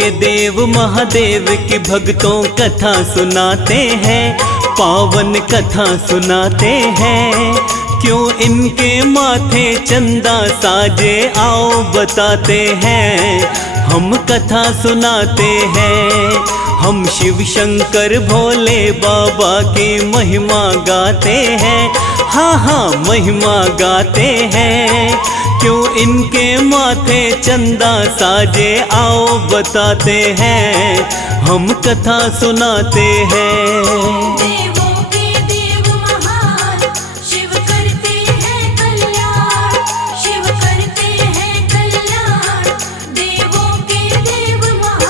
के देव महादेव की भक्तों कथा सुनाते हैं, पावन कथा सुनाते हैं। क्यों इनके माथे चंदा साजे, आओ बताते हैं, हम कथा सुनाते हैं। हम शिव शंकर भोले बाबा की महिमा गाते हैं, हाँ हाँ महिमा गाते हैं। क्यों इनके माथे चंदा साजे, आओ बताते हैं, हम कथा सुनाते हैं। देवों के देव महान, शिव करते हैं कल्याण, शिव करते हैं कल्याण, देवों के देव महान।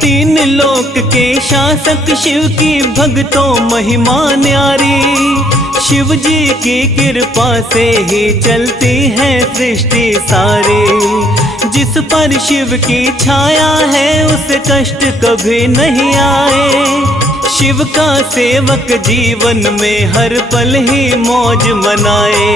तीन लोक के शासक शिव की भक्तों महिमा न्यारी। शिव जी की कृपा से ही चलती है सृष्टि सारी। जिस पर शिव की छाया है उसे कष्ट कभी नहीं आए। शिव का सेवक जीवन में हर पल ही मौज मनाए।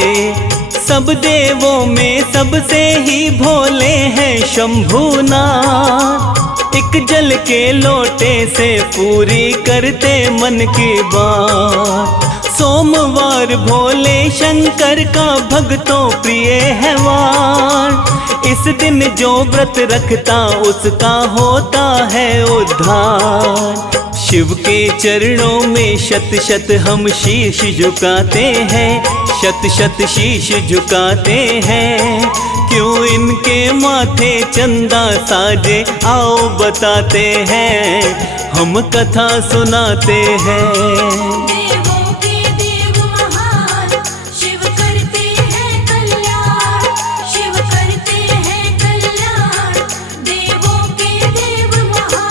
सब देवों में सबसे ही भोले हैं शंभुनाथ। एक जल के लोटे से पूरी करते मन की बात। सोमवार भोले शंकर का भक्तों प्रिय है वार। इस दिन जो व्रत रखता उसका होता है उद्धार। शिव के चरणों में शत शत हम शीश झुकाते हैं, शत शत शीश झुकाते हैं। क्यों इनके माथे चंदा साजे, आओ बताते हैं, हम कथा सुनाते हैं। देवों के देव महान, शिव करते हैं कल्याण, शिव करते हैं कल्याण, देवों के देव महान।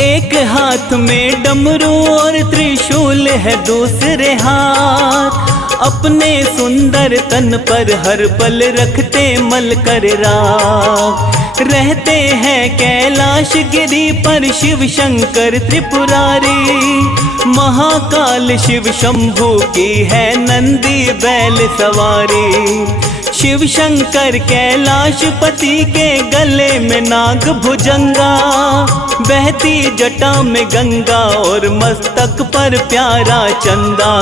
एक हाथ में डमरू और त्रिशूल है दूसरे हाथ। अपने सुंदर तन पर हर पल रखते मल कर राख। रहते हैं कैलाश गिरी पर शिव शंकर त्रिपुरारी। महाकाल शिव शंभू की है नंदी बैल सवारी। शिव शंकर कैलाशपति के गले में नाग भुजंगा। बहती जटा में गंगा और मस्तक पर प्यारा चंदा।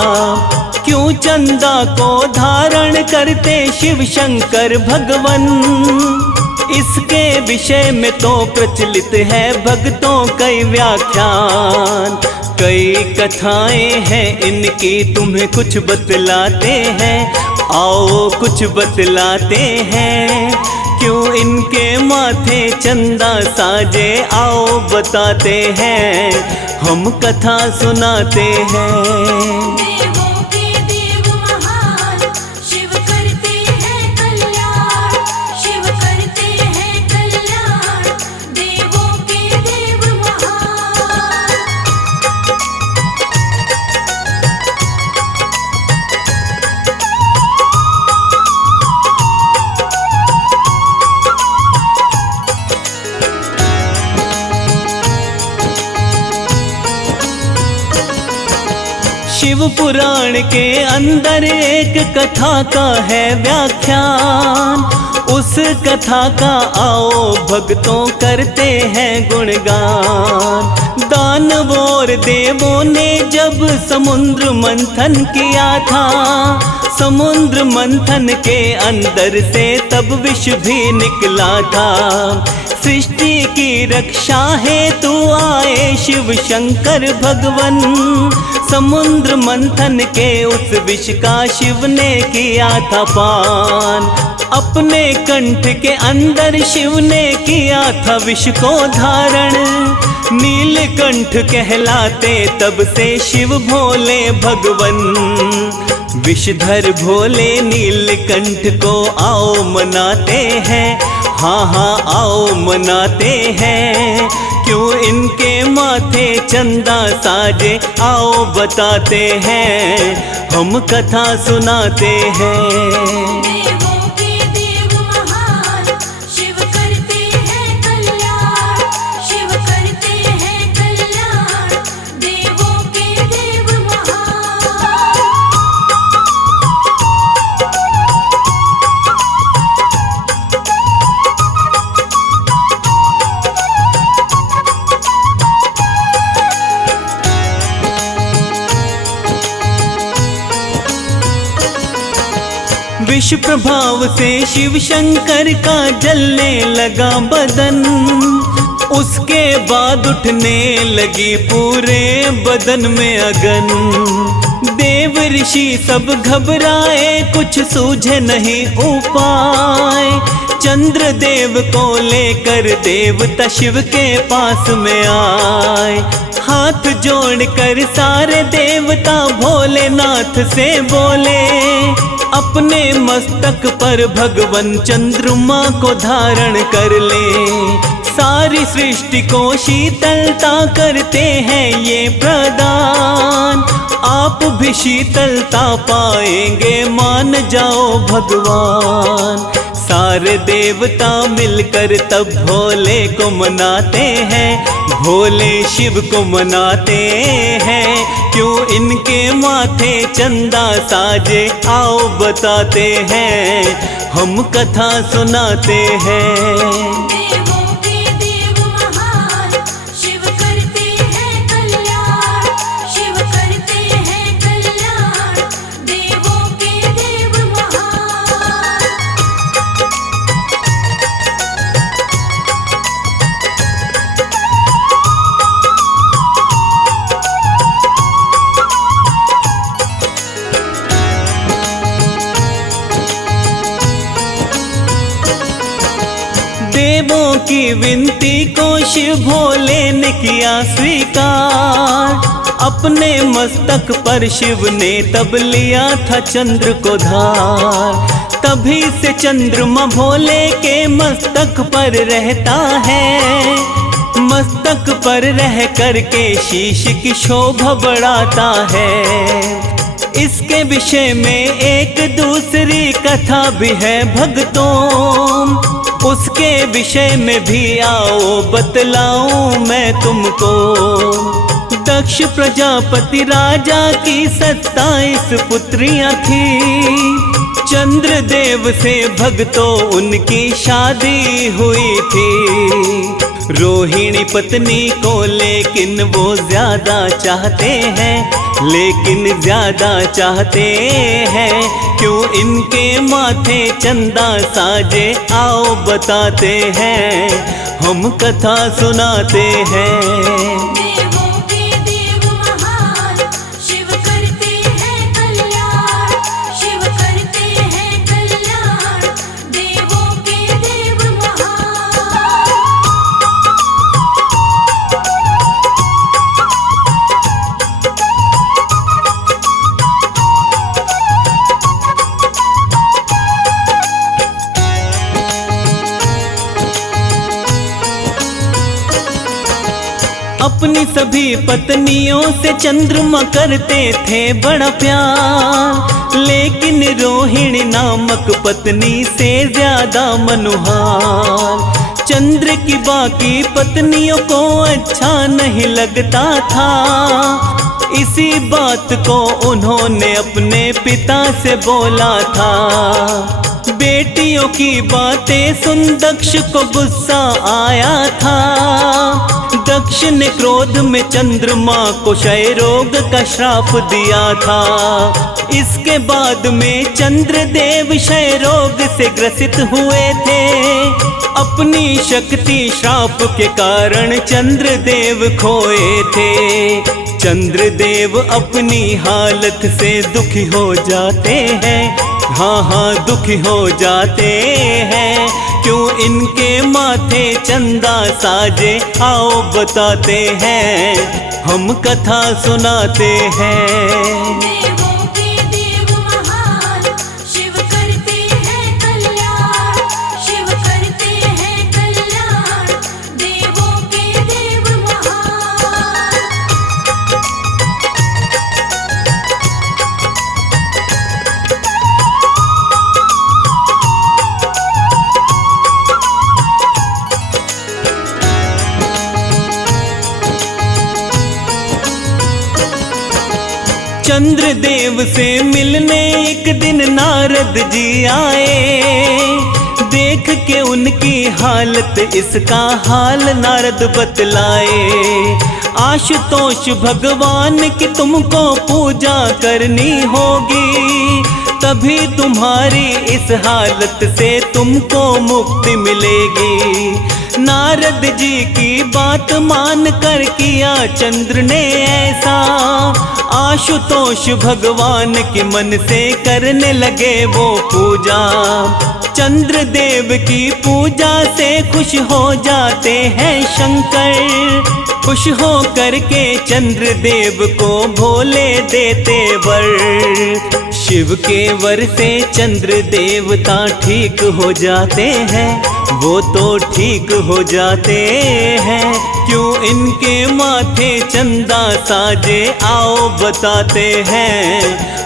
क्यों चंदा को धारण करते शिव शंकर भगवन। इसके विषय में तो प्रचलित है भक्तों कई व्याख्यान। कई कथाएं हैं इनकी, तुम्हें कुछ बतलाते हैं, आओ कुछ बतलाते हैं। क्यों इनके माथे चंदा साजे, आओ बताते हैं, हम कथा सुनाते हैं। देवों के देव महान, शिव करते हैं कल्याण, शिव करते हैं कल्याण, देवों के देव महान। शिव पुराण के अंदर एक कथा का है व्याख्यान। उस कथा का आओ भक्तों करते हैं गुणगान। दानवों और देवों ने जब समुद्र मंथन किया था, समुद्र मंथन के अंदर से तब विष भी निकला था। सृष्टि की रक्षा हेतु आए शिव शंकर भगवन। समुद्र मंथन के उस विष का शिव ने किया था पान। अपने कंठ के अंदर शिव ने किया था विष को धारण। नीलकंठ कहलाते तब से शिव भोले भगवन। विषधर भोले नीलकंठ को आओ मनाते हैं, हाँ हाँ आओ मनाते हैं। क्यों इनके माथे चंदा साजे आओ बताते हैं, हम कथा सुनाते हैं। देवों के देव महान, शिव करते हैं कल्याण, शिव करते हैं कल्याण, देवों के देव महान। विष प्रभाव से शिव शंकर का जलने लगा बदन, उसके बाद उठने लगी पूरे बदन में अगन। देव ऋषि सब घबराए, कुछ सूझे नहीं उपाय। चंद्र देव को लेकर देवता शिव के पास में आए। हाथ जोड़कर सारे देवता भोलेनाथ से बोले, अपने मस्तक पर भगवन चंद्रमा को धारण कर ले। सारी सृष्टि को शीतलता करते हैं ये प्रदान, आप भी शीतलता पाएंगे मान जाओ भगवान। सारे देवता मिलकर तब भोले को मनाते हैं, भोले शिव को मनाते हैं। क्यों इनके माथे चंदा साजे आओ बताते हैं, हम कथा सुनाते हैं। देवों के देव महान, शिव करते हैं कल्याण, शिव करते हैं कल्याण, देवों के देव महान। देवों की विनती को शिव भोले ने किया स्वीकार। अपने मस्तक पर शिव ने तब लिया था चंद्र को धार। तभी से चंद्रमा भोले के मस्तक पर रहता है, मस्तक पर रह कर के शीश की शोभा बढ़ाता है। इसके विषय में एक दूसरी कथा भी है भक्तों, उसके विषय में भी आओ बतलाऊं मैं तुमको। दक्ष प्रजापति राजा की 27 पुत्रियां थी। चंद्रदेव से भक्तों उनकी शादी हुई थी। रोहिणी पत्नी को लेकिन वो ज्यादा चाहते हैं, लेकिन ज्यादा चाहते हैं। क्यों इनके माथे चंदा साजे आओ बताते हैं, हम कथा सुनाते हैं। देवों के देव महान, शिव करते हैं कल्याण, शिव करते हैं कल्याण, देवों के देव महान। अपनी सभी पत्नियों से चंद्रमा करते थे बड़ा प्यार, लेकिन रोहिणी नामक पत्नी से ज्यादा मनुहार। चंद्र की बाकी पत्नियों को अच्छा नहीं लगता था। इसी बात को उन्होंने अपने पिता से बोला था। बेटियों की बातें सुन दक्ष को गुस्सा आया था। दक्ष ने क्रोध में चंद्रमा को क्षय रोग का श्राप दिया था। इसके बाद में चंद्रदेव क्षय रोग से ग्रसित हुए थे। अपनी शक्ति श्राप के कारण चंद्रदेव खोए थे। चंद्रदेव अपनी हालत से दुखी हो जाते हैं, हाँ हाँ दुखी हो जाते हैं। क्यों इनके माथे चंदा साजे आओ बताते हैं, हम कथा सुनाते हैं। देवों के देव चंद्रदेव से मिलने एक दिन नारद जी आए। देख के उनकी हालत इसका हाल नारद बतलाए। आशुतोष भगवान की तुमको पूजा करनी होगी, तभी तुम्हारी इस हालत से तुमको मुक्ति मिलेगी। नारद जी की बात मान कर किया चंद्र ने ऐसा। आशुतोष भगवान के मन से करने लगे वो पूजा। चंद्रदेव की पूजा से खुश हो जाते हैं शंकर। खुश हो करके चंद्रदेव को भोले देते वर। शिव के वर से चंद्र देवता ठीक हो जाते हैं, वो तो ठीक हो जाते हैं। क्यों इनके माथे चंदा साजे आओ बताते हैं,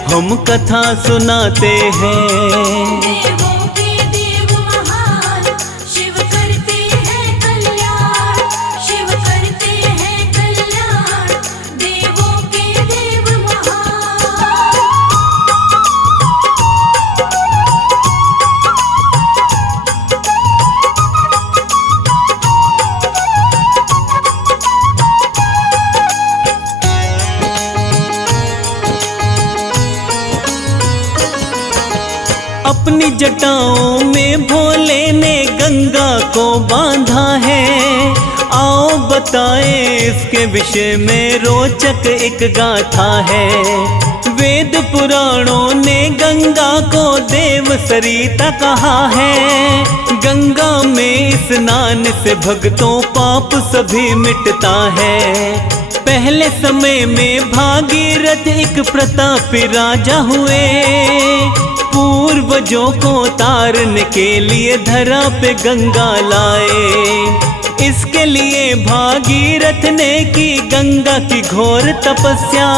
हम कथा सुनाते हैं। देवों के देव महान शिव करते हैं कल्याण, शिव करते हैं कल्याण। देवों के देव महान। अपनी जटाओं में भोले ने गंगा को बांधा है। आओ बताए इसके विषय में रोचक एक गाथा है। वेद पुराणों ने गंगा को देव सरिता कहा है। गंगा में स्नान से भक्तों पाप सभी मिटता है। पहले समय में भागीरथ एक प्रतापी राजा हुए। पूर्वजों को तारने के लिए धरा पे गंगा लाए। इसके लिए भागीरथ ने की गंगा की घोर तपस्या।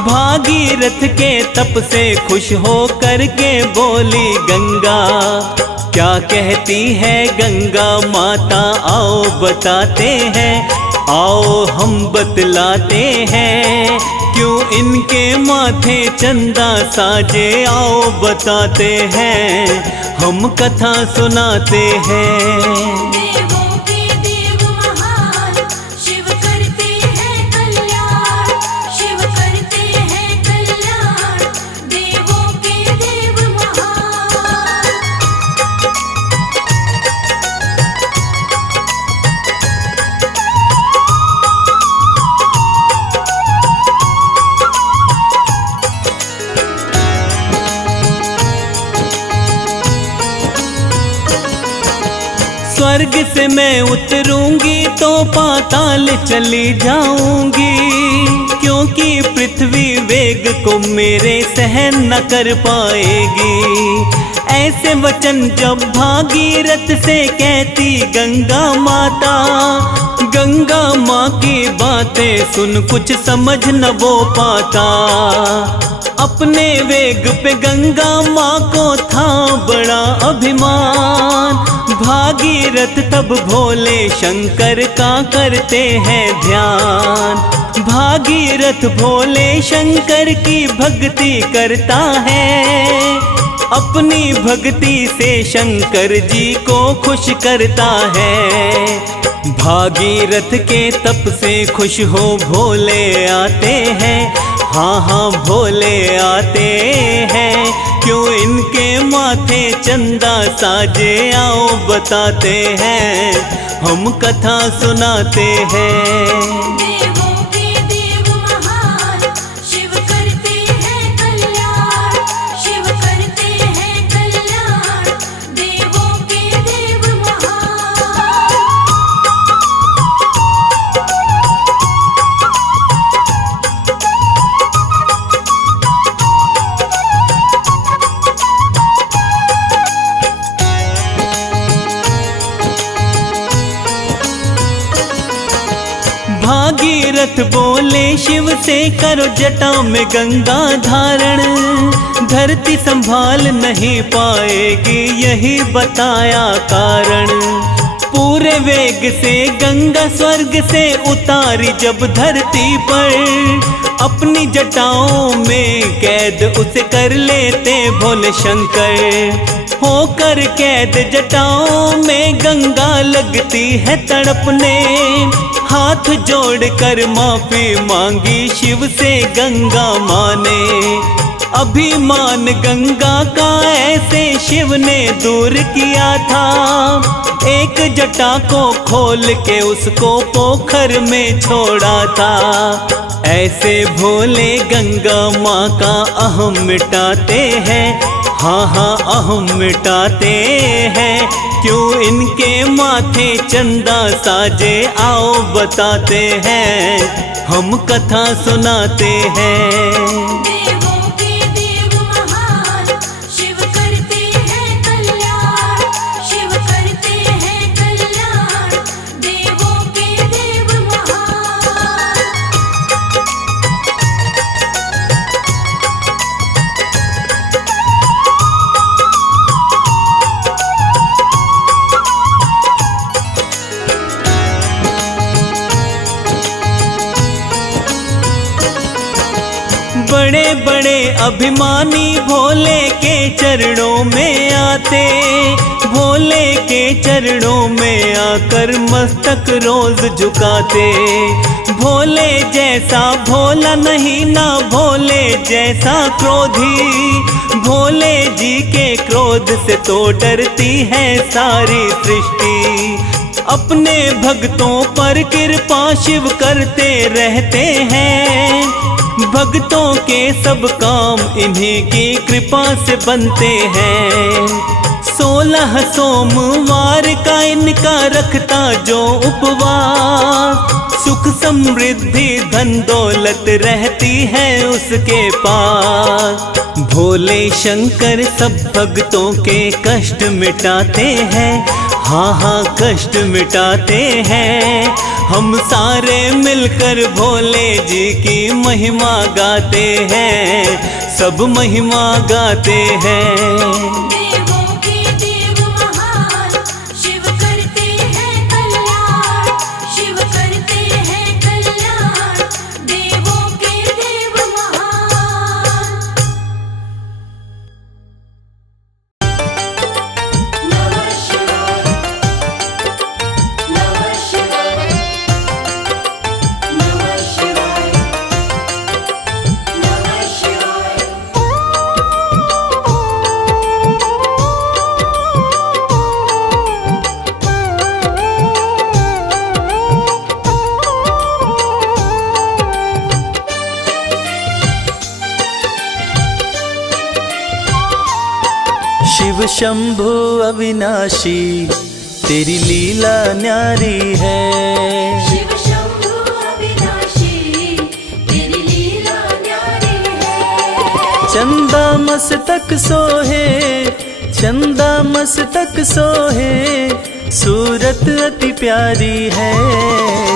भागीरथ के तप से खुश हो करके बोली गंगा, क्या कहती है गंगा माता आओ बताते हैं। आओ हम बतलाते हैं, क्यों इनके माथे चंदा साजे आओ बताते हैं, हम कथा सुनाते हैं। देवों के देव महान शिव करते हैं कल्याण, शिव करते हैं कल्याण। देवों के देव महान। स्वर्ग से मैं उतरूंगी तो पाताल चली जाऊंगी, क्योंकि पृथ्वी वेग को मेरे सहन न कर पाएगी। ऐसे वचन जब भागीरथ से कहती गंगा माता, गंगा माँ की बातें सुन कुछ समझ न वो पाता। अपने वेग पे गंगा माँ को था बड़ा अभिमान। भागीरथ तब भोले शंकर का करते हैं ध्यान। भागीरथ भोले शंकर की भक्ति करता है। अपनी भक्ति से शंकर जी को खुश करता है। भागीरथ के तप से खुश हो भोले आते हैं। हाँ हाँ भोले आते हैं, क्यों इनके माथे चंदा साजे आओ बताते हैं, हम कथा सुनाते हैं। देवों के देव महान शिव करते हैं कल्याण, शिव करते हैं कल्याण। देवों के देव महान। भागीरथ बोले शिव से करो जटा में गंगा धारण। धरती संभाल नहीं पाएगी यही बताया कारण। पूरे वेग से गंगा स्वर्ग से उतारी जब धरती पर, अपनी जटाओं में कैद उसे कर लेते भोले शंकर। होकर कैद जटाओं में गंगा लगती है तड़पने। हाथ जोड़कर माफी मांगी शिव से गंगा माँ ने। अभिमान गंगा का ऐसे शिव ने दूर किया था। एक जटा को खोल के उसको पोखर में छोड़ा था। ऐसे भोले गंगा माँ का अहम मिटाते हैं। हाँ हाँ अहम मिटाते हैं। क्यों इनके माथे चंदा साजे आओ बताते हैं। हम कथा सुनाते हैं। देवों के देव महान शिव करते हैं कल्याण। शिव करते हैं कल्याण। देवों के देव महान। बड़े बड़े अभिमानी भोले के चरणों में आते। भोले के चरणों में आकर मस्तक रोज झुकाते। भोले जैसा भोला नहीं ना भोले जैसा क्रोधी। भोले जी के क्रोध से तो डरती है सारी सृष्टि। अपने भक्तों पर कृपा शिव करते रहते हैं। भक्तों के सब काम इन्हीं की कृपा से बनते हैं। 16 सोमवार का इनका रखता जो उपवास। सुख समृद्धि धन दौलत रहती है उसके पास। भोले शंकर सब भक्तों के कष्ट मिटाते हैं। हाँ हाँ कष्ट मिटाते हैं। हम सारे मिलकर भोले जी की महिमा गाते हैं। सब महिमा गाते हैं। देवों के देव महान शिव करते हैं कल्याण। शिव करते हैं कल्याण। देवों के देव महान। नमः शिवाय। नमः शिवाय। नमः शिवाय। नमः शिवाय। शिव शंभु अविनाशी तेरी लीला न्यारी है। शिव शंभु अविनाशी तेरी लीला न्यारी है। चंदा मस्तक सोहे चंदा मस्तक सोहे सूरत अति प्यारी है।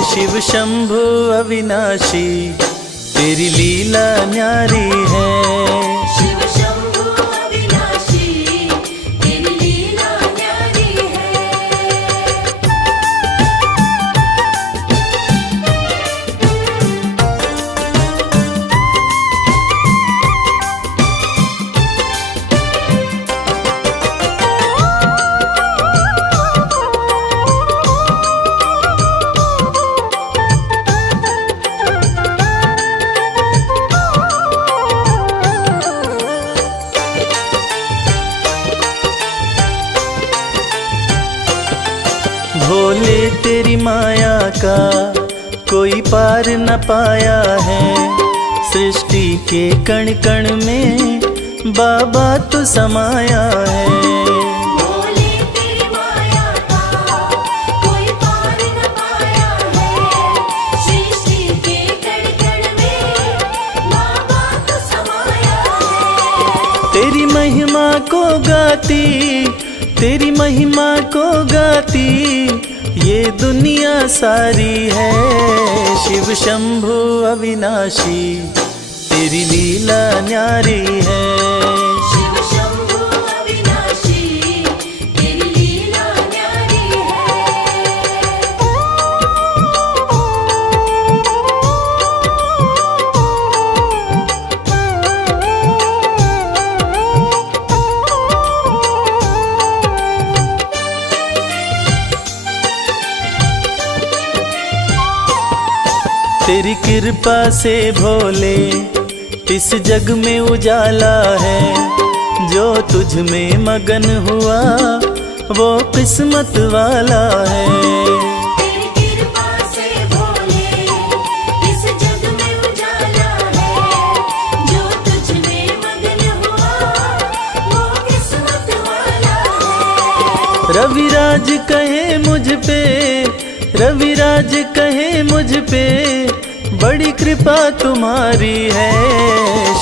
शिव शंभु अविनाशी तेरी लीला न्यारी है। शिव शंभु अविनाशी तेरी लीला न्यारी है। भोले तेरी माया का कोई पार न पाया है। सृष्टि के कण कण में बाबा तू समाया है। भोले तेरी माया का कोई पार न पाया है। सृष्टि के कण कण में बाबा तू समाया है। तेरी महिमा को गाती तेरी महिमा को गाती ये दुनिया सारी है। शिव शंभु अविनाशी तेरी लीला न्यारी है। शिव शंभु अविनाशी तेरी लीला न्यारी है। तेरी कृपा से भोले इस जग में उजाला है। जो तुझ में मगन हुआ वो किस्मत वाला है। तेरी कृपा से भोले इस जग में उजाला है। जो तुझ में मगन हुआ वो किस्मत वाला है। रविराज कहे मुझ पे, रविराज कहे मुझ पे, बड़ी कृपा तुम्हारी है।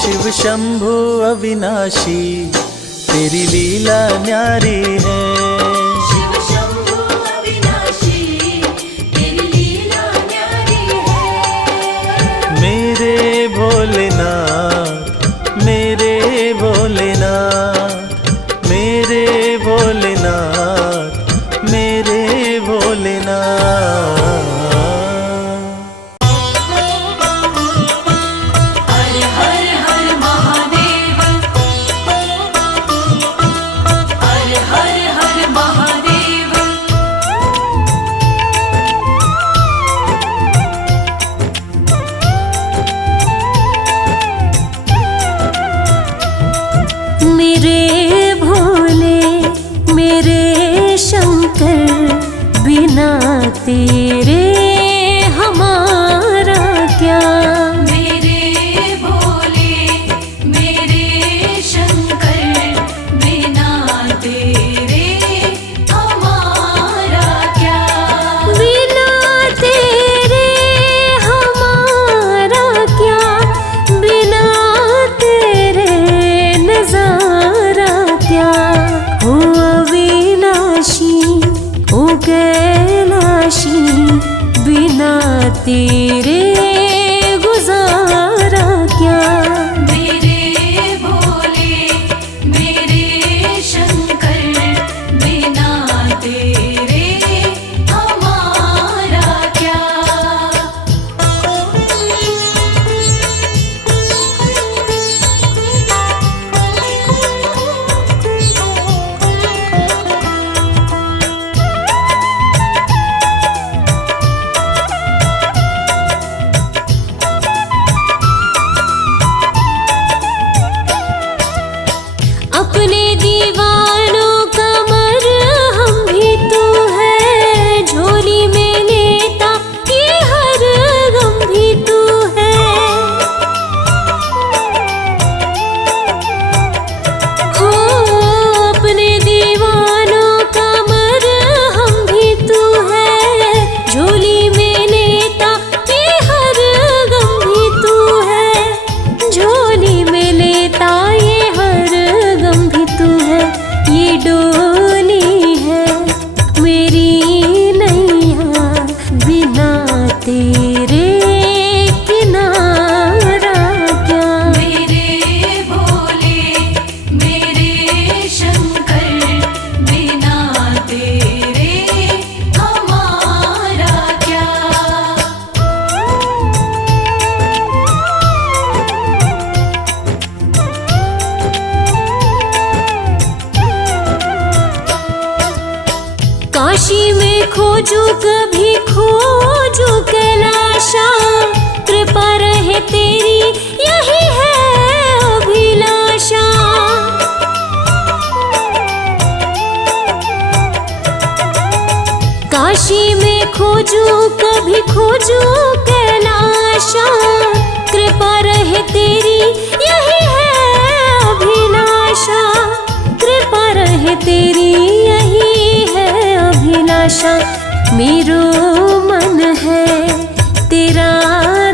शिव शंभु अविनाशी तेरी लीला न्यारी है। शिव शंभु अविनाशी तेरी लीला न्यारी है। मेरे भोलेनाथ, मेरे भोलेनाथ, मेरे भोलेनाथ, मेरे भोलेनाथ। हर हर हर महादेव, हर हर हर महादेव। मेरे भोले मेरे शंकर, बिना तेरे हमारा क्या। मेरे भोले मेरे शंकर, बिना तेरे हमारा क्या। बिना तेरे हमारा क्या, बिना तेरे नजारा क्या। हो अविनाशी हो कैलाशी, बिना तेरे गुजारा क्या। मेरे भोले मेरे शंकर, बिना तेरे हमारा क्या। अपने दीवानों का मरहम भी तू है। झोली में लेता ये हर गम भी तू है। हो अपने दीवानों का मरहम भी तू है। झोली में लेता ये हर गम भी तू है। झोली में लेता ये हर गम भी तू है। ये डोली है मेरी नैया, बिना तेरे किनारा क्या। मेरे भोले मेरे शंकर, बिना तेरे हमारा क्या। काशी में खोजू कभी खोजू कैलाशा, कृपा रहे तेरी यही है अभिलाषा। काशी में खोजू कभी खोजू कैलाशा, कृपा रहे तेरी यही है अभिलाषा। कृपा रहे तेरी यही है अभिलाषा। मेरो मन है तेरा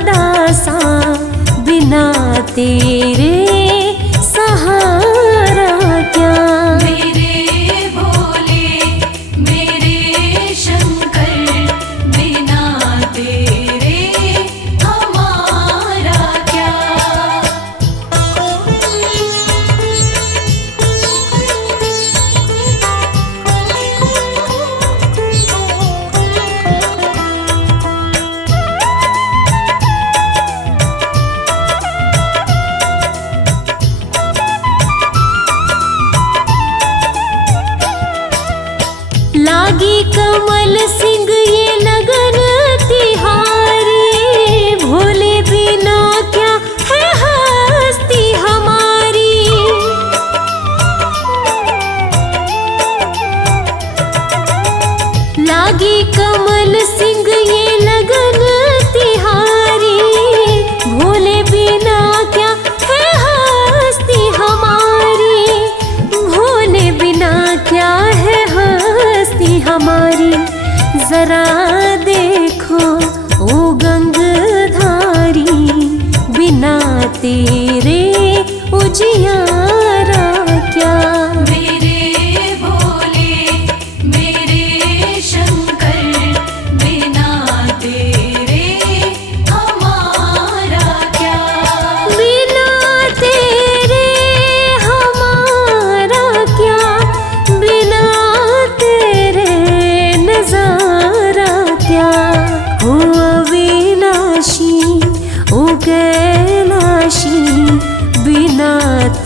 दासा, बिना तेरे सहारा क्या। मेरे भोले मेरे शंकर, बिना तेरे हमारा क्या।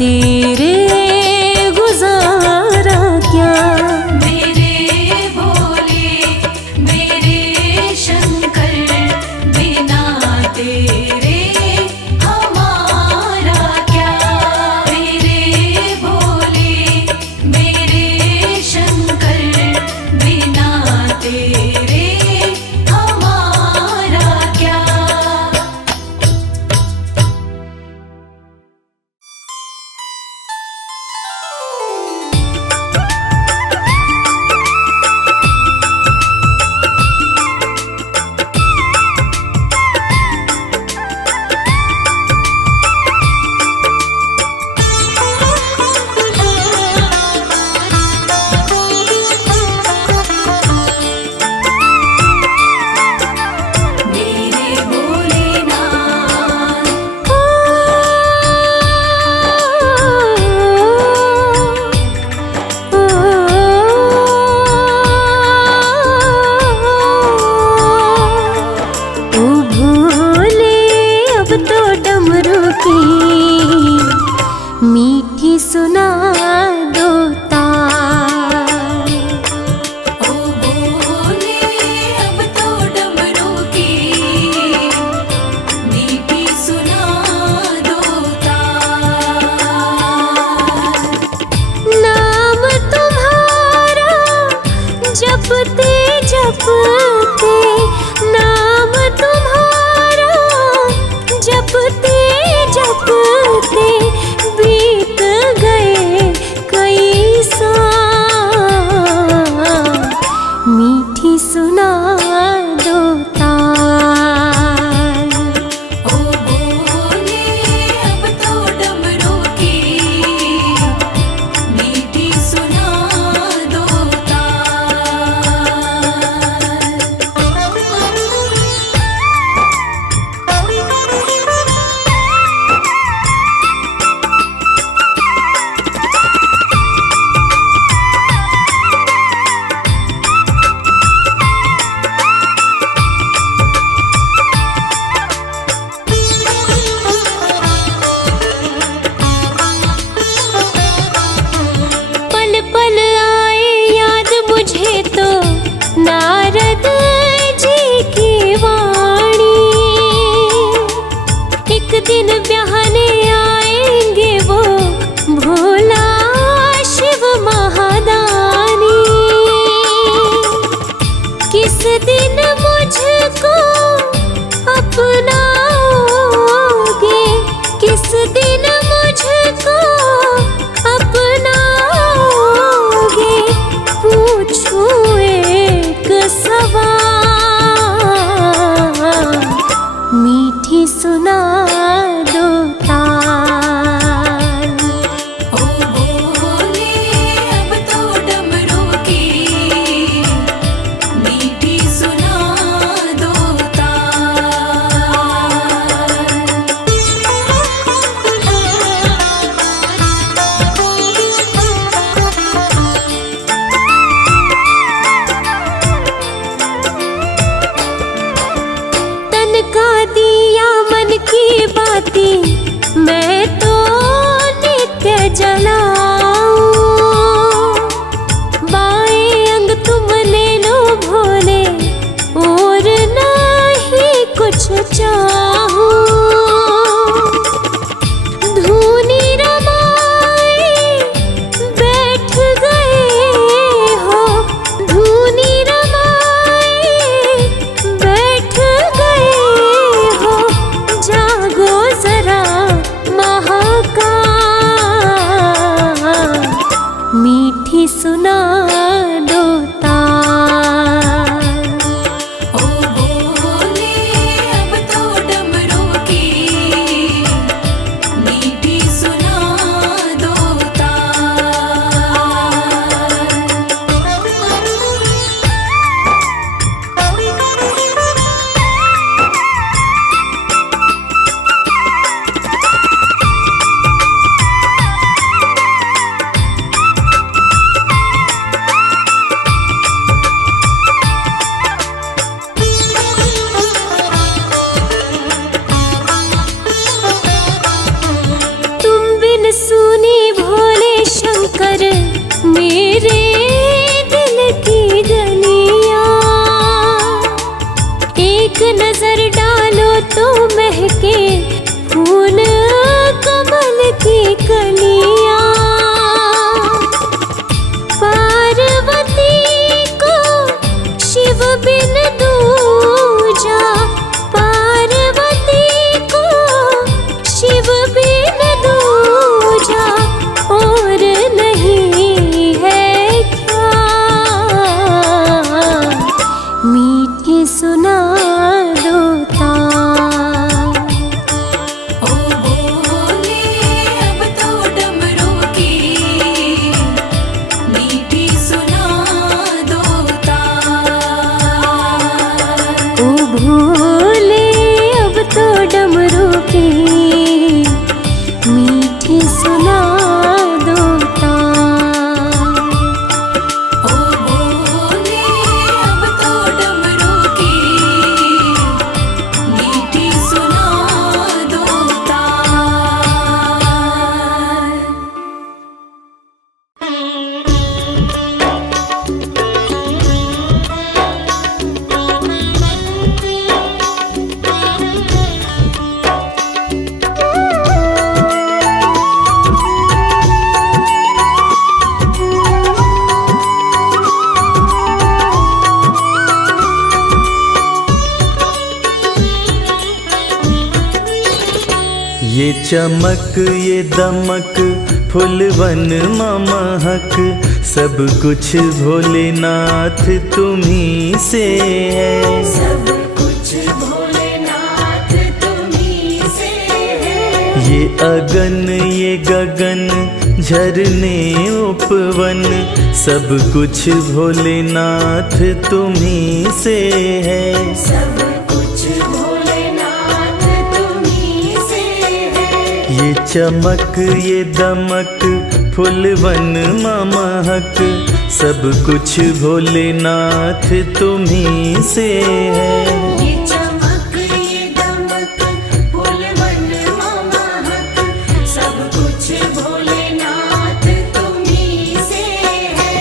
तेरे गुजारा क्या। मेरे भोले मेरे शंकर, बिना तेरे हमारा क्या। मेरे भोले मेरे शंकर, बिना तेरे हमारा क्या। मेरे भोलेनाथ ओ भोले अब तो डमरू की मीठी सुना दो तार। ओ भोले अब तो डमरू की मीठी सुना दो तार। नाम तुम्हारा जपते जपते, नाम तुम्हारा जपते जपते बीत गए कई साल। मीठी सुना दो तार। ओ भोले अब तो डमरू की मीठी सुना दो पल पल आए याद मुझे तो नारद जी की वाणी। एक दिन ब्याहने आएंगे वो भोला शिव महादानी। किस दिन मुझको अपनाओगे, किस दिन मुझको अपनाओगे। पूछूं एक सवाल, मीठी सुना दो तार। ओ भोले अब तो डमरू की मीठी सुना दो तन का दिया मन की बाती मैं तो नित्य जलाऊं। बाएं अंग तुम ले लो भोले और नहीं कुछ चाहूं। धूनी रमाए बैठ गए हो, धूनी रमाए बैठ गए हो। जागो जरा महा महके फूल कमल की कलियां। पार्वती को शिव बिन दूजा, पार्वती को शिव बिन दूजा और नहीं है क्या। मीठी सुना दो तार। ओ बोले अब तो डमरू की मीठी सुना दो तार। ओ भोले अब तो डमरू की मीठी सुना दो तार। ओ बोले अब तो डमरू की मीठी सुना दो तार। ये चमक ये दमक फुलवन महक, सब कुछ भोलेनाथ तुम्ही से है। सब कुछ भोलेनाथ तुम्ही से है। ये अगन ये गगन झरने उपवन, सब कुछ भोलेनाथ तुम्ही से है। सब कुछ भोलेनाथ तुम्ही से है। ये चमक ये दमक फुलवन महक, सब कुछ भोलेनाथ तुम्ही से है। ये चमक ये दमक फूलवन महक, सब कुछ भोलेनाथ तुम्ही से है।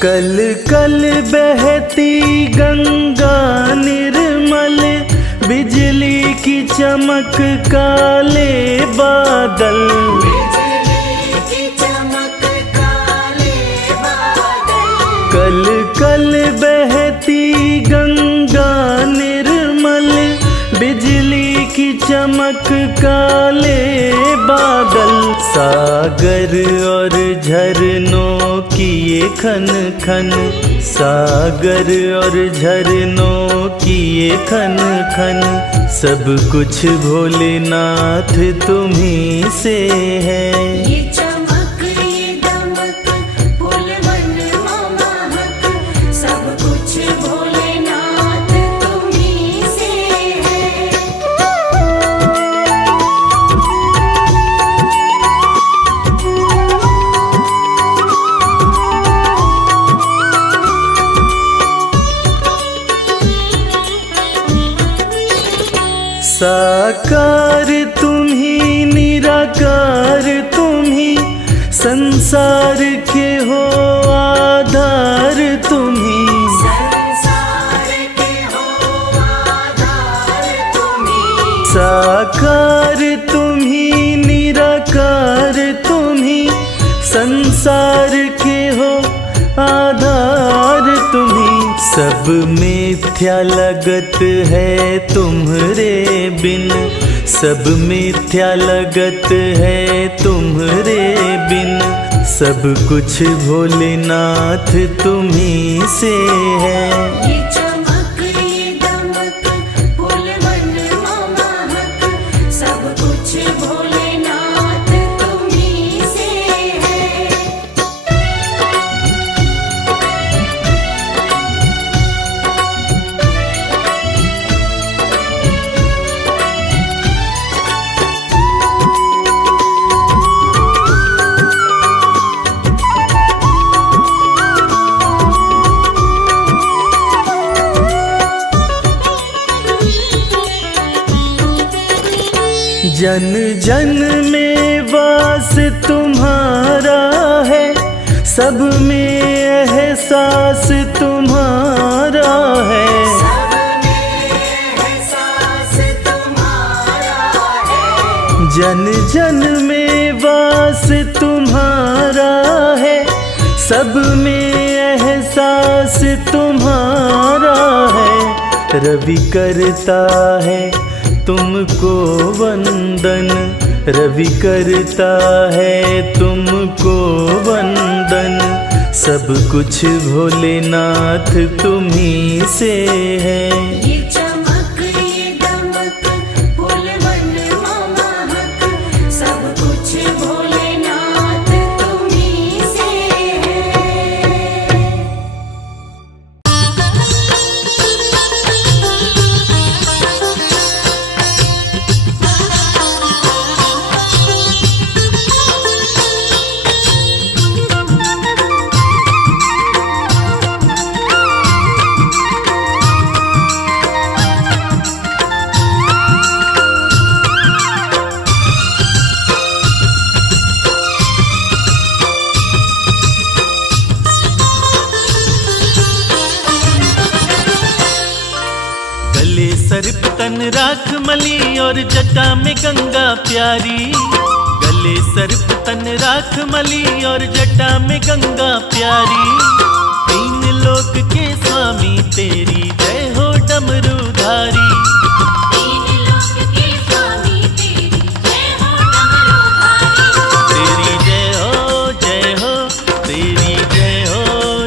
कल कल बहती गंगा निर्मल, बिजली की चमक काले बादल। बिजली की चमक काले बादल। कल कल बहती गंगा निर्मल, बिजली की चमक काले बादल। सागर और झरनों की ये खन खन, सागर और झरनों की ये खन खन, सब कुछ भोलेनाथ तुम्ही से है। ये चमक ये दमक फूलवन महक, सब कुछ भोलेनाथ तुम्ही से है। साकार तुम्ही निराकार तुम्ही, संसार के हो आधार तुम्ही। संसार के हो आधार तुम्ही। साकार तुम्ही निराकार तुम्ही, संसार के हो आधार तुम्ही। सब मिथ्या लगत है तुम्हरे बिन, सब मिथ्या लगत है तुम्हरे बिन, सब कुछ भोलेनाथ तुम्ही से है। ये चमक ये दमक फूलवन महक, सब कुछ भोलेनाथ तुम्ही से है। जन जन में वास तुम्हारा है, सब में एहसास तुम्हारा है। सब में एहसास तुम्हारा है। जन जन में वास तुम्हारा है, सब में एहसास तुम्हारा है। रवि करता है तुमको वंदन, रवि करता है तुमको वंदन। सब कुछ भोलेनाथ तुम्हीं से है। ये चमक ये दमक फूलवन महक, सब कुछ भोलेनाथ तुम्हीं से है। गले सर्प तन राख मली और जटा में गंगा प्यारी। गले सर्प तन राख मली और जटा में गंगा प्यारी। तीन लोक के स्वामी तेरी जय हो डमरूधारी। तीन लोक के स्वामी तेरी जय हो डमरूधारी। तेरी जय हो जय हो, तेरी जय हो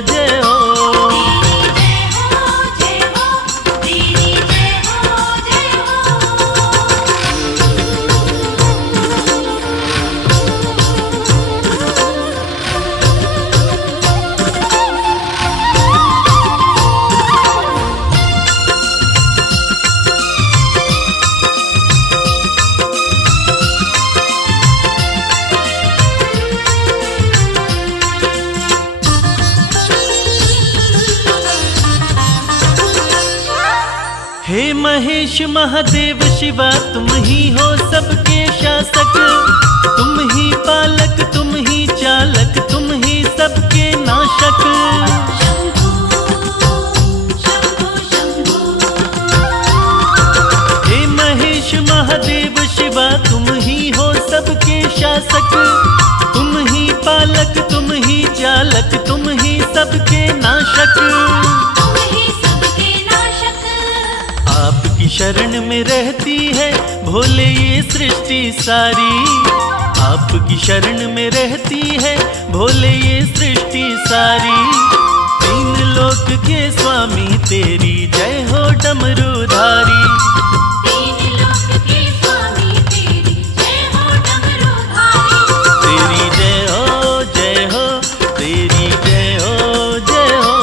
जय हो। तेरी जय हो तेरी जय हो जय हे महेश महादेव शिवा, तुम ही हो सबके शासक। तुम ही पालक, तुम ही चालक, तुम ही सबके नाशक। शंभू शंभू शंभू। हे महेश महादेव शिवा, तुम ही हो सबके शासक। तुम ही पालक, तुम ही चालक, तुम ही सबके नाशक। तुम ही सबके नाशक। आपकी शरण में रहती है भोले ये सृष्टि सारी। आपकी शरण में रहती है भोले ये सृष्टि सारी। तीन लोक के स्वामी तेरी जय हो डमरूधारी। तीन लोक के स्वामी तेरी जय हो डमरूधारी। तेरी जय हो जय हो, तेरी जय हो जय हो।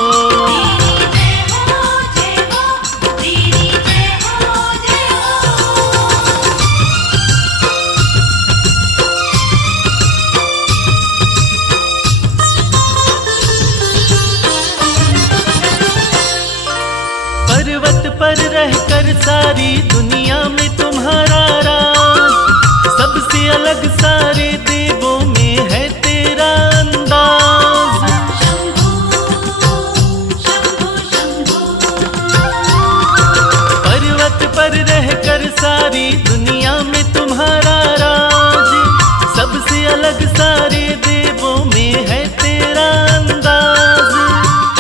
तेरी जय हो जय हो, तेरी जय हो जय हो। पर्वत पर रहकर सारी दुनिया में तुम्हारा राज। सबसे अलग सारे देवों में है तेरा अंदाज। शंभू शंभू शंभू। पर्वत पर रहकर सारी दुनिया में तुम्हारा राज। सबसे अलग सारे देवों में है तेरा अंदाज।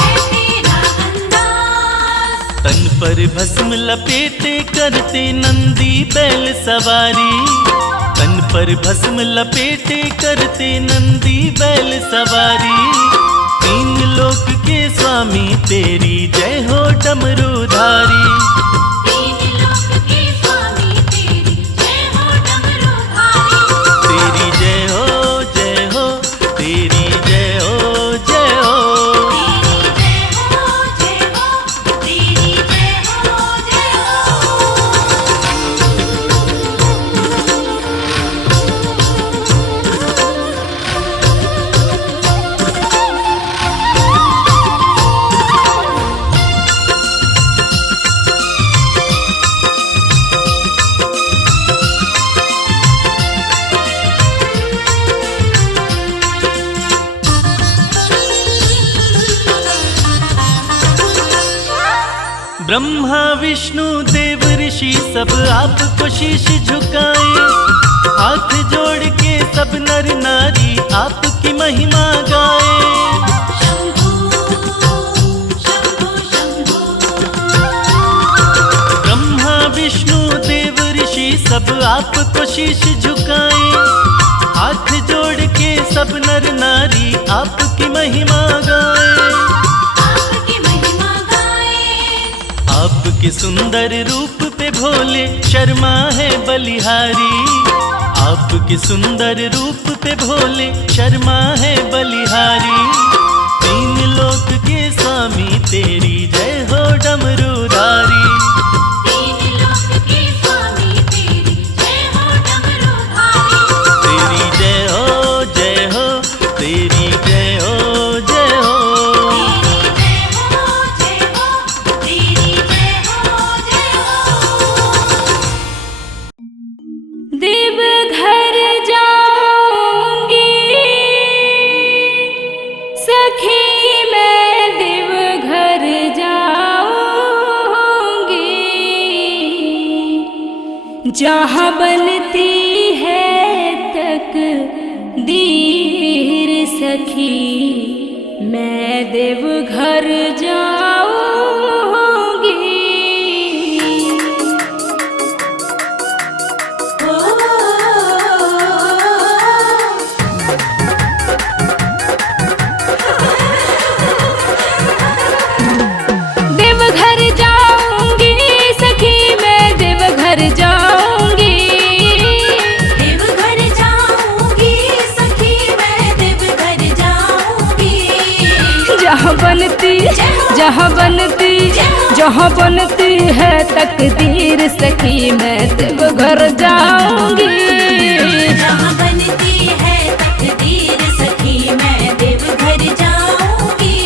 है तेरा अंदाज। तन पर भस्म लपेटे करते नंदी बैल सवारी। तन पर भस्म लपेटे करते नंदी बैल सवारी। तीन लोक के स्वामी तेरी जय हो डमरूधारी। तीन लोक के स्वामी तेरी जय हो डमरूधारी। तेरी जय हो जय हो, तेरी जय हो जय हो। तेरी जय हो जय हो, तेरी जय हो जय हो। ब्रह्मा विष्णु देव ऋषि सब आपको शीश झुकाए, हाथ जोड़ के सब नर नारी आपकी महिमा गाए। शंभू शंभू शंभू। ब्रह्मा विष्णु देव ऋषि सब आपको शीश झुकाए, हाथ जोड़ के सब नर नारी आपकी महिमा गाए। आपकी महिमा गाए। आपके सुंदर रूप पे भोले शर्मा है बलिहारी, आपके सुंदर रूप पे भोले शर्मा है बलिहारी। तीन लोक के स्वामी तेरी जय हो डमरूधारी। तीन लोक के स्वामी तेरी जय हो डमरूधारी। तेरी जय हो जय हो, तेरी जय हो जय हो। तेरी जय हो जय हो, तेरी जय हो जय हो। देवघर जाऊंगी सखी मैं, देवघर जाऊंगी जहाँ बनती है तकदीर सखी मैं, देवघर जाऊंगी। देवघर जाऊंगी सखी मैं, देवघर जाऊंगी। देवघर जाऊंगी सखी मैं, देवघर जाऊंगी। जहाँ बनती है तकदीर सखी मैं, देवघर जाऊंगी। जहाँ बनती है तकदीर सखी मैं, देवघर जाऊंगी।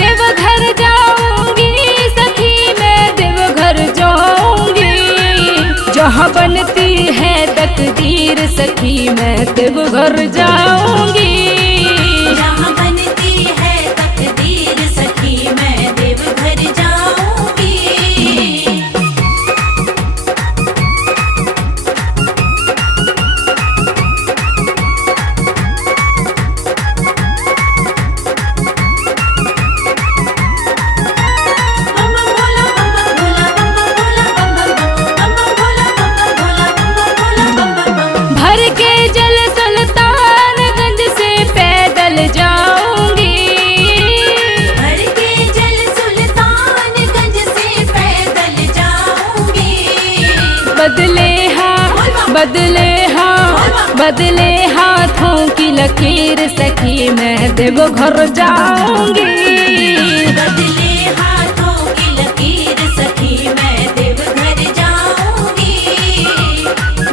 देवघर जाऊंगी सखी मैं, देवघर जाऊंगी जहाँ बनती है तकदीर सखी मैं, देवघर जाऊंगी। जहाँ बनती है तकदीर सखी मैं, देवघर जाऊंगी। बम बम भोला बम बम भोला बम बम भोला बम बम भोला बम बम भोला बम बम भोला बम बम। भर के जल सुल्तानगंज से पैदल जाऊंगी। भर के जल सुल्तानगंज से पैदल जाऊंगी। बदले हाथों की लकीर सखी मैं, देवघर जाऊंगी। बदले हाथों की लकीर सखी मैं, देवघर जाऊंगी।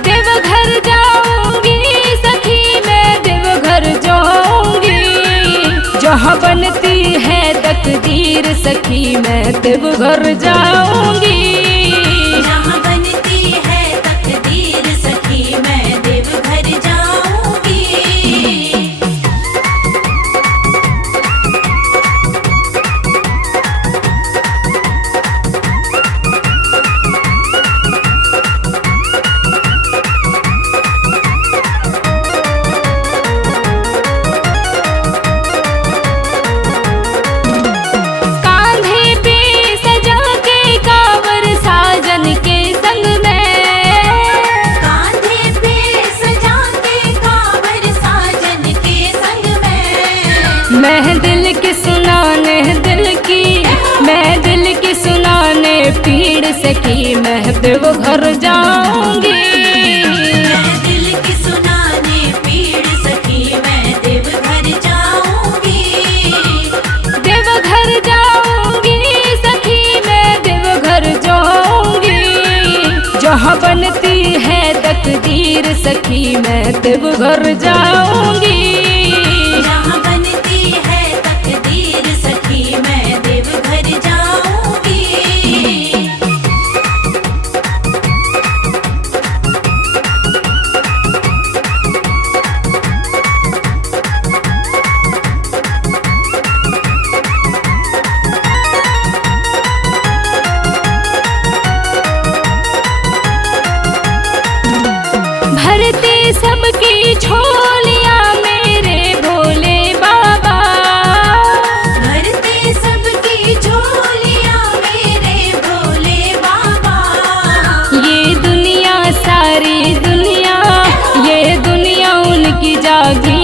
देवघर जाऊंगी सखी मैं, देवघर जाऊंगी जहाँ बनती है तकदीर सखी मैं, देवघर जाऊंगी। जहाँ बनती है तकदीर सखी मैं, देवघर जाऊंगी। कांधे पे सजा के कांवर साजन के संग में, कांधे पे सजा के कांवर साजन के संग में। मैं दिल की सुनाने पीड़ सखी मैं, देवघर जाऊंगी। मैं दिल की सुनाने पीड़ सखी मैं, देवघर जाऊंगी। देवघर जाऊंगी सखी मैं, देवघर जाऊंगी जहाँ बनती है तकदीर सखी मैं, देवघर जाऊंगी। जहाँ बनती है तकदीर सखी मैं, देवघर जाऊंगी।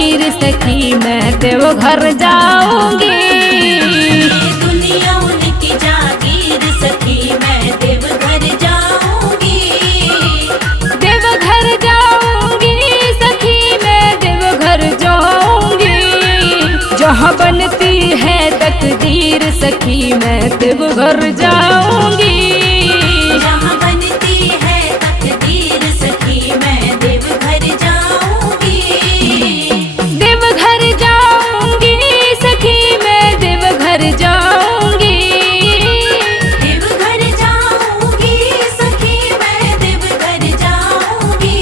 तकदीर सखी मैं देवघर जाऊंगी। दुनिया उनकी जागीर सखी मैं देवघर जाऊंगी। देवघर जाऊंगी सखी मैं देवघर जाऊंगी। जहाँ बनती है तकदीर सखी मैं देवघर जाऊंगी। जहाँ बनती है तकदीर सखी मैं देवघर जाऊंगी। देवघर जाऊंगी सखी मैं देवघर जाऊंगी। देवघर जाऊंगी सखी मैं देवघर जाऊंगी।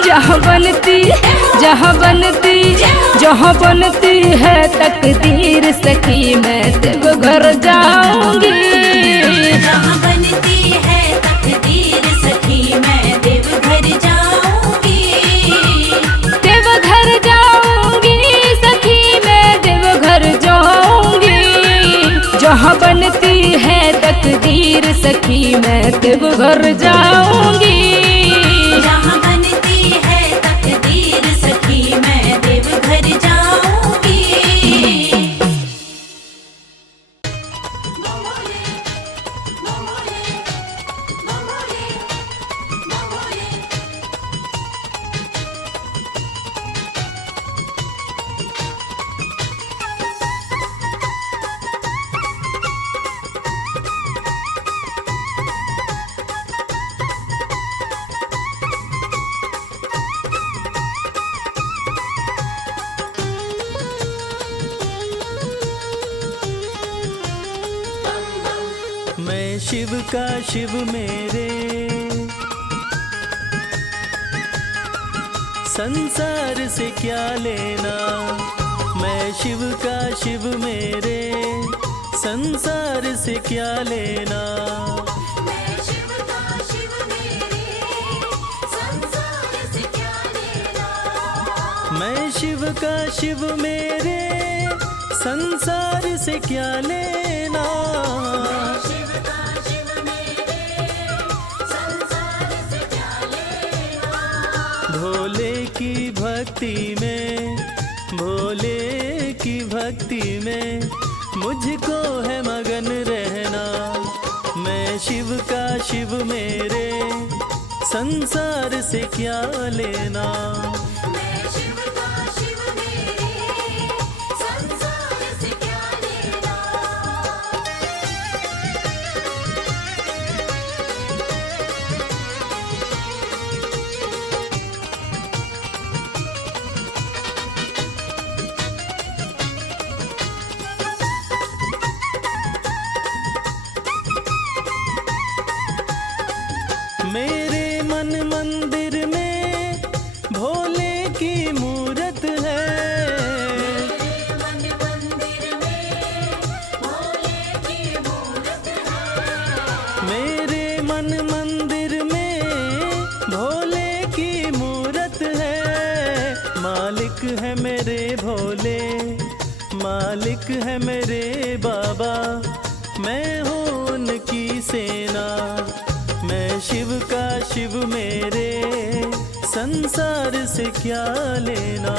जहाँ बनती है तकदीर सखी मैं देवघर जाऊंगी। जहाँ बनती है तकदीर सखी मैं देवघर जाऊंगी। देवघर जाऊंगी सखी मैं देवघर जाऊंगी। जहाँ बनती है तकदीर सखी मैं देवघर जाऊंगी। जहाँ बनती है तकदीर सखी मैं देवघर जाऊंगी। मैं शिव का शिव मेरे, संसार से क्या लेना। मैं शिव का शिव मेरे, संसार से क्या लेना। मैं शिव का शिव मेरे, संसार से क्या लेना। मैं शिव का शिव मेरे, संसार से क्या लेना। शिव का शिव मेरे, संसार से क्या लेना। भोले की भक्ति में, भोले की भक्ति में मुझको है मगन रहना। मैं शिव का शिव मेरे, संसार से क्या लेना। मैं शिव का शिव मेरे, संसार से क्या लेना। मेरे मन मंदिर में भोले की मूरत है। मन मंदिर में भोले की मूरत है। मेरे मन मंदिर में भोले की मूरत है। मालिक है मेरे भोले, मालिक है मेरे बाबा, मैं हूँ उनकी सेना। मैं शिव का शिव मेरे, संसार से क्या लेना।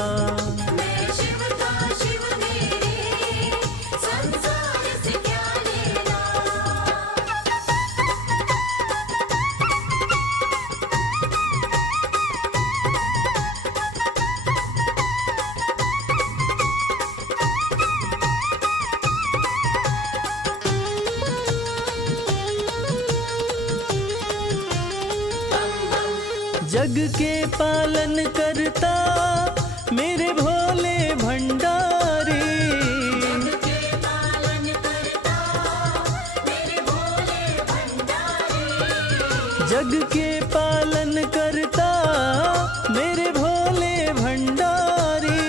मैं शिव का शिव मेरे, संसार से क्या लेना। जग के पालन करता मेरे भोले भंडारी। पालन करता मेरे भोले भंडारी। जग के पालन करता मेरे भोले भंडारी।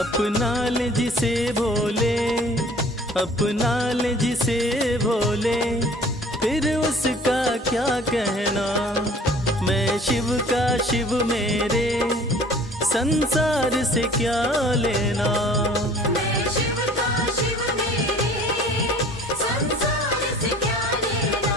अपना ले जिसे भोले, अपना ले जिसे भोले, फिर उसका क्या कहना। मैं शिव का शिव मेरे, संसार से क्या लेना। मैं शिव का शिव मेरे, संसार से क्या लेना।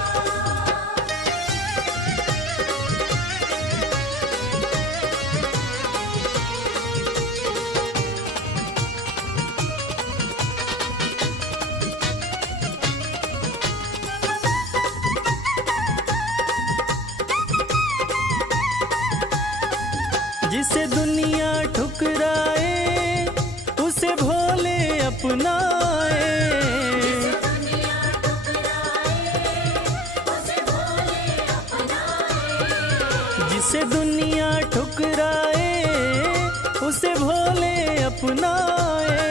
भोले अपनाए।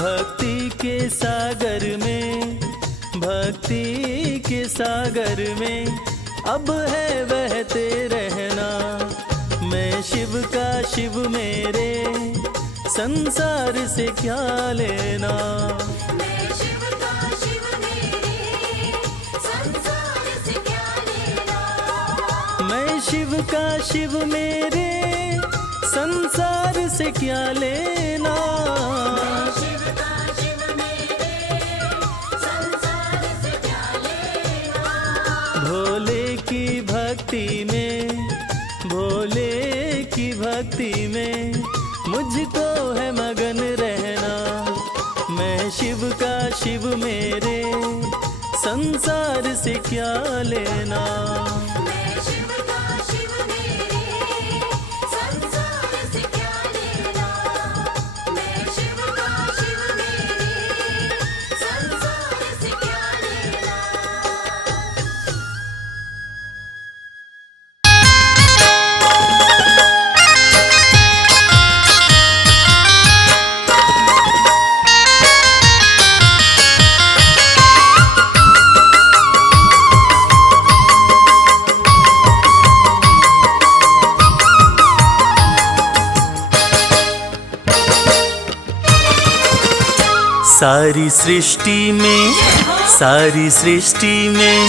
भक्ति के सागर में, भक्ति के सागर में अब है बहते रहना। मैं शिव का शिव मेरे, संसार से क्या लेना। मैं शिव का शिव मेरे, संसार से क्या लेना। मैं शिव का शिव मेरे, संसार से क्या लेना। शिव का शिव मेरे, संसार से क्या लेना। भोले की भक्ति में, भोले की भक्ति में मुझको है मगन रहना। मैं शिव का शिव मेरे, संसार से क्या लेना। मैं शिव का शिव मेरे, संसार से क्या लेना। मैं शिव का शिव मेरे, संसार से क्या लेना। सारी सृष्टि में, सारी सृष्टि में,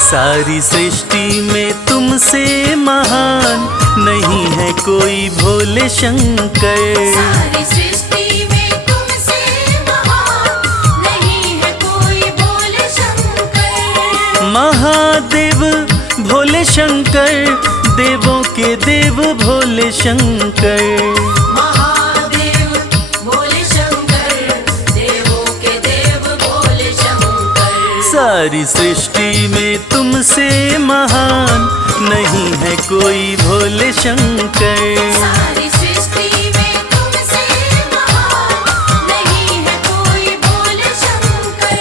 सारी सृष्टि में तुमसे महान नहीं है कोई भोले शंकर। सारी सृष्टि में तुमसे महान नहीं है कोई भोले शंकर। महादेव भोले शंकर, देवों के देव भोले शंकर। महादेव भोले शंकर, देवों के देव भोले शंकर। सारी सृष्टि में तुमसे महान नहीं है कोई भोले शंकर। सारी सृष्टि में तुमसे महान नहीं है कोई भोले शंकर।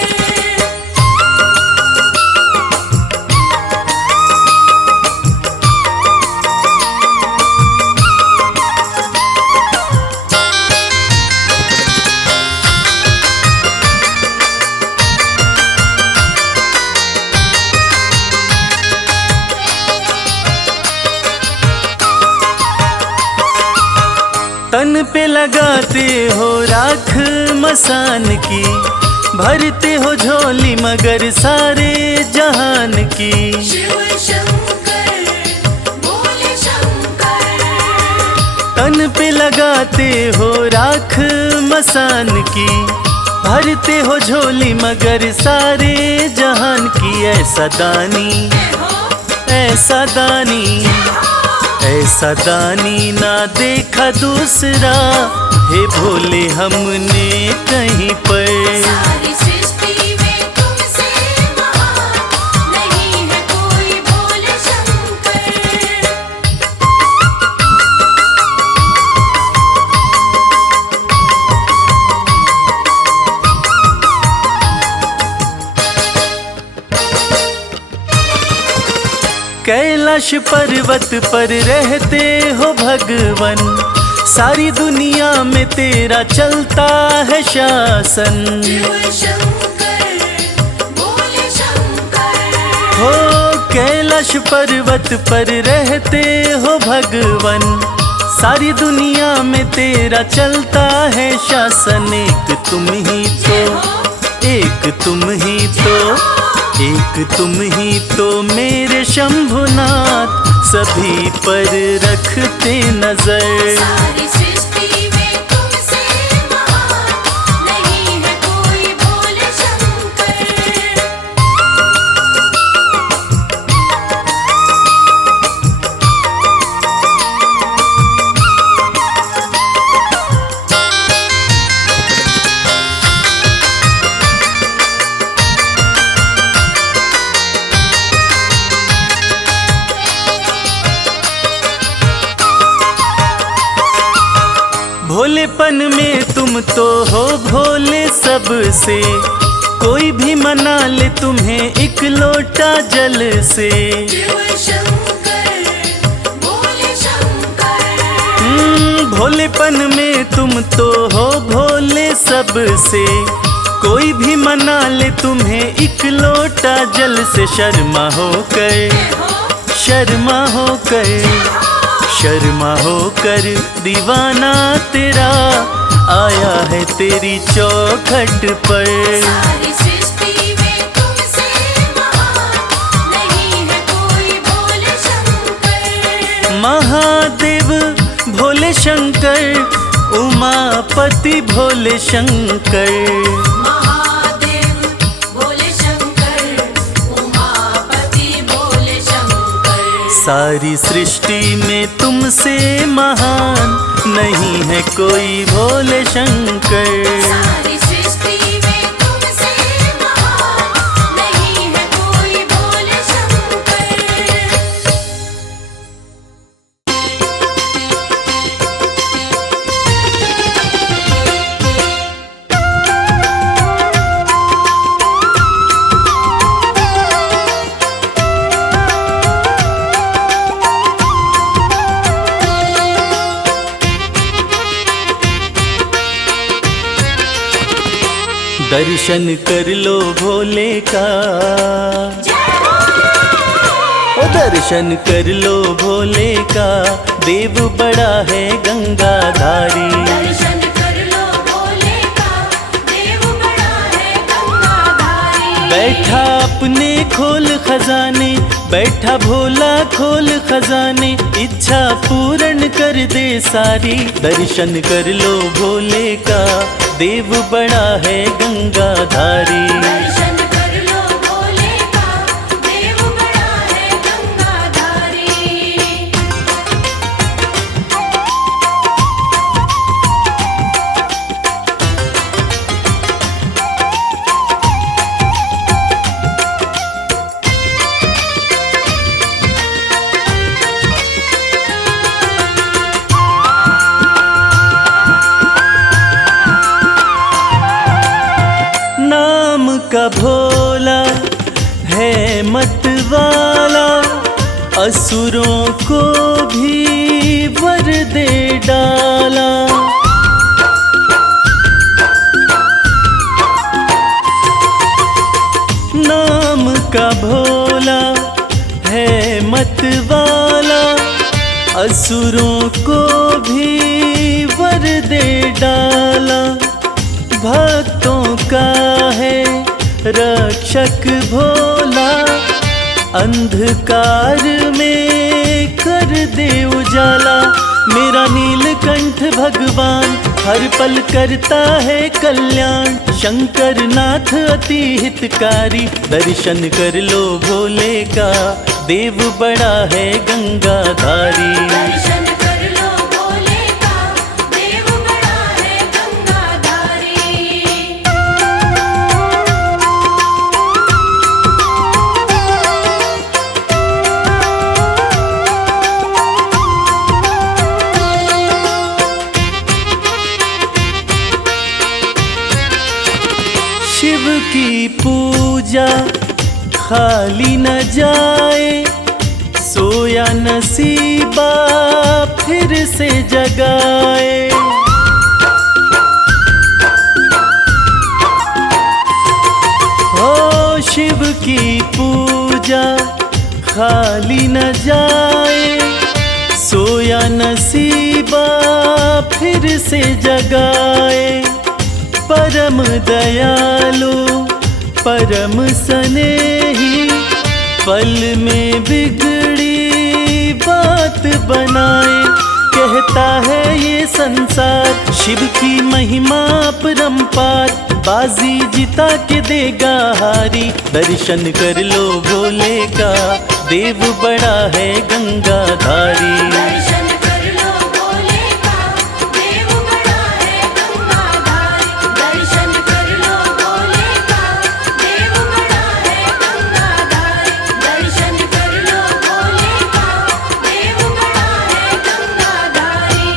तन पे लगाते हो राख मसान की, भरते हो झोली मगर सारे जहान की। शिव शंकर भोले शंकर। तन पे लगाते हो राख मसान की, भरते हो झोली मगर सारे जहान की। ऐसा दानी, ऐसा दानी, ऐसा दानी ना देखा दूसरा, हे भोले हमने कहीं पर। सारी सृष्टि में तुमसे महान नहीं है कोई भोले शंकर। कैलाश पर्वत पर रहते हो भगवन, सारी दुनिया में तेरा चलता है शासन। शिव शंकर भोले शंकर। हो कैलाश पर्वत पर रहते हो भगवन, सारी दुनिया में तेरा चलता है शासन। एक तुम ही तो, एक तुम ही तो, एक तुम ही तो मेरे शंभुनाथ, सभी पर रखते नजर। सारी सृष्टि में तुमसे महान नहीं है कोई भोले शंकर। भोलेपन में तुम तो हो भोले सबसे, कोई भी मना ले तुम्हें एक लोटा जल से। शिव शंकर भोले शंकर। भोलेपन में तुम तो हो भोले सबसे, कोई भी मना ले तुम्हें एक लोटा जल से। शर्मा होकर दीवाना तेरा आया है तेरी चौखट पर। सारी सृष्टि में तुमसे महान नहीं है कोई भोले शंकर। महादेव भोले शंकर, उमापति भोले शंकर। महादेव भोले शंकर, उमापति भोले शंकर। सारी सृष्टि में तुमसे महान नहीं है कोई भोले शंकर। सारी सृष्टि में तुमसे महान नहीं है कोई भोले शंकर। दर्शन कर लो भोले का, ओ दर्शन कर लो भोले का, देव बड़ा है गंगाधारी। दर्शन कर लो भोले का, देव बड़ा है गंगाधारी। बैठा अपने खोल खजाने, बैठा भोला खोल खजाने, इच्छा पूर्ण कर दे सारी। दर्शन कर लो भोले का, देव बड़ा है गंगाधारी। दर्शन कर लो भोले का, देव बड़ा है गंगाधारी। का भोला है मत वाला, असुरों को भी वर दे डाला। नाम का भोला है मत वाला, असुरों को भी वर दे डाला। भक्तों का है रक्षक भोला, अंधकार में कर दे उजाला। मेरा नीलकंठ भगवान हर पल करता है कल्याण, शंकर नाथ अति हितकारी। दर्शन कर लो भोले का, देव बड़ा है गंगाधारी। दर्शन कर लो भोले का, देव बड़ा है गंगाधारी। शिव की पूजा खाली न जाए, सोया नसीबा फिर से जगाए। हो शिव की पूजा खाली न जाए, सोया नसीबा फिर से जगाए। परम दयालु परम स्नेही, पल में बिगड़ी बात बनाए। कहता है ये संसार शिव की महिमा परम्पार, बाजी जिता के देगा हारी। दर्शन कर लो भोले का, देव बड़ा है गंगाधारी। दर्शन कर लो भोले का, देव बड़ा है गंगाधारी। दर्शन कर लो भोले का, देव बड़ा है गंगाधारी। दर्शन कर लो भोले का, देव बड़ा है गंगाधारी।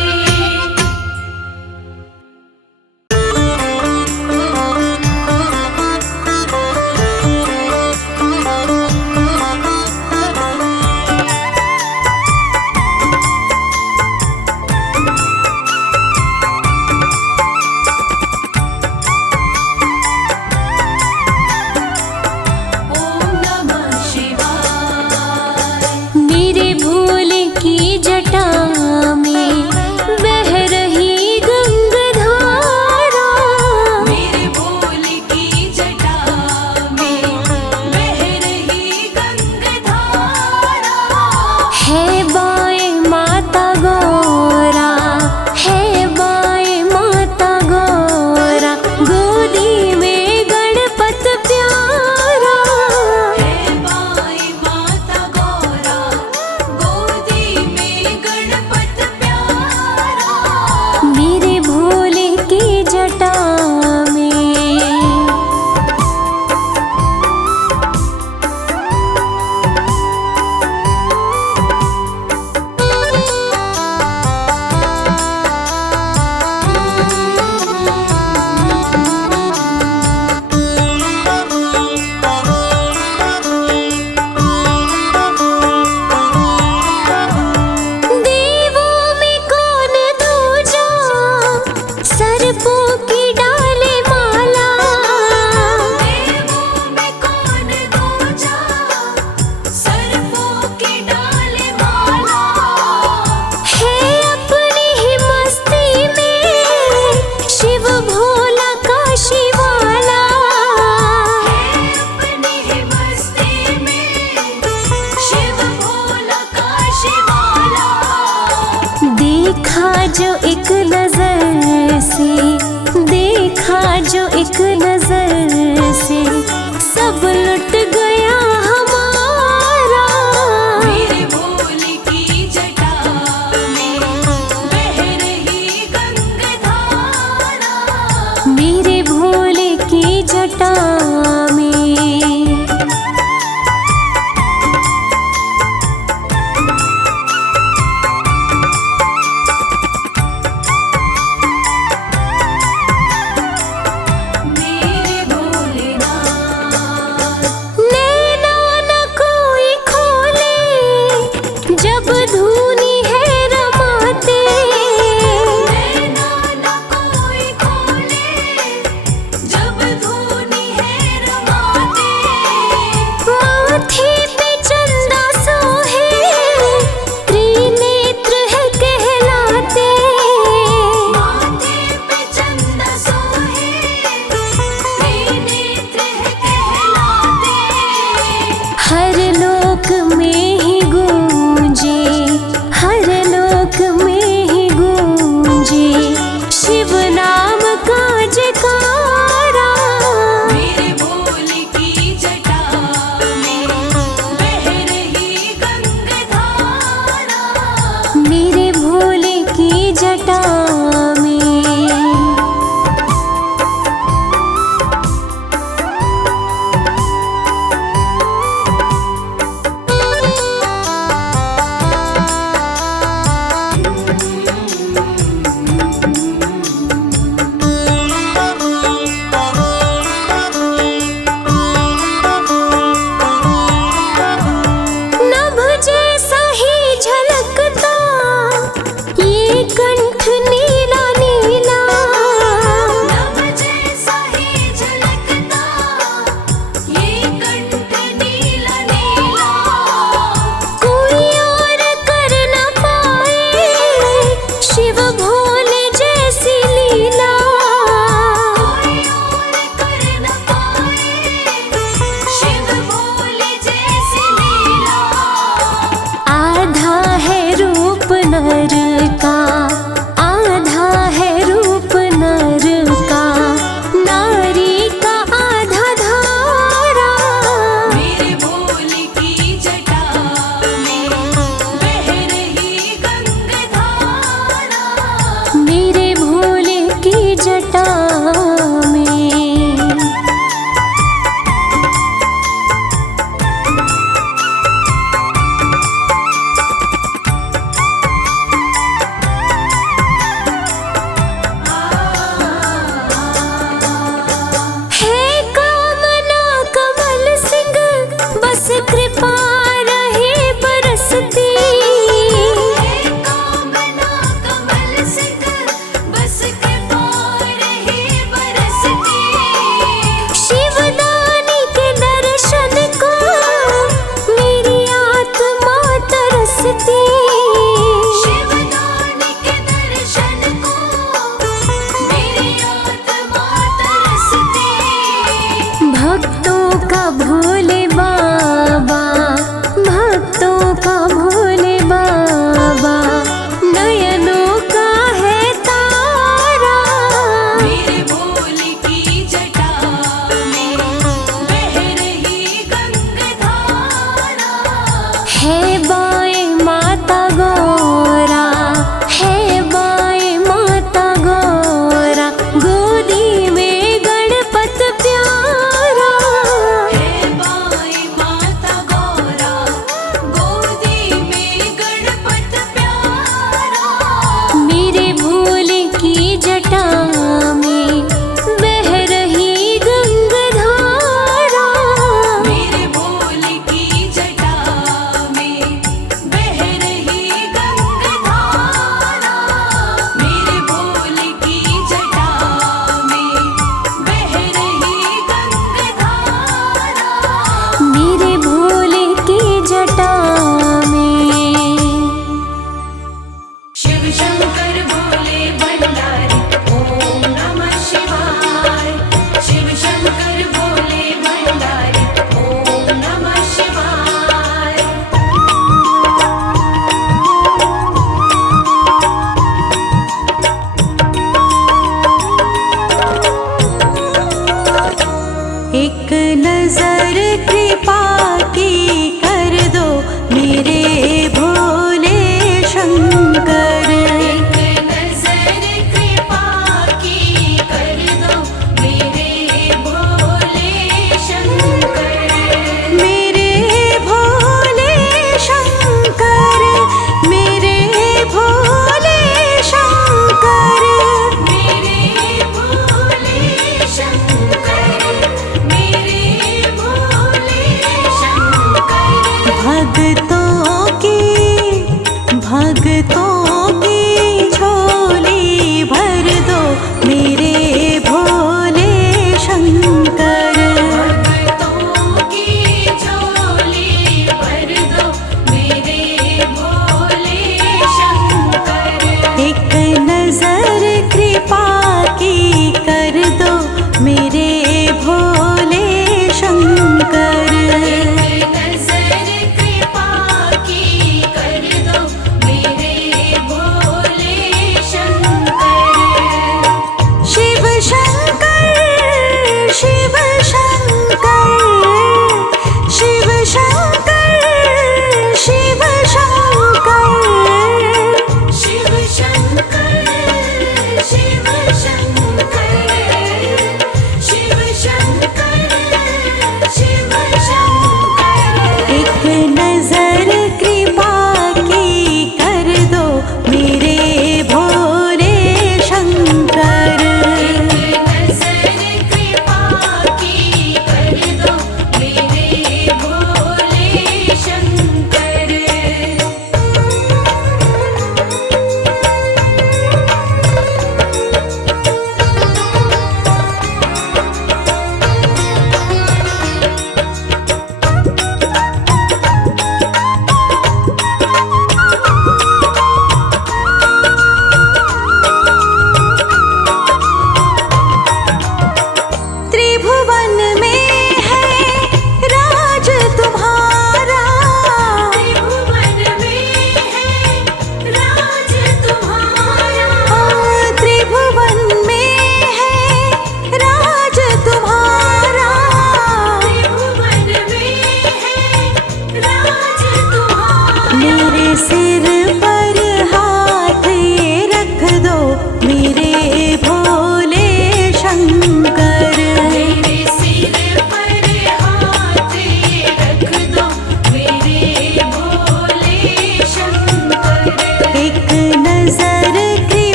छुटा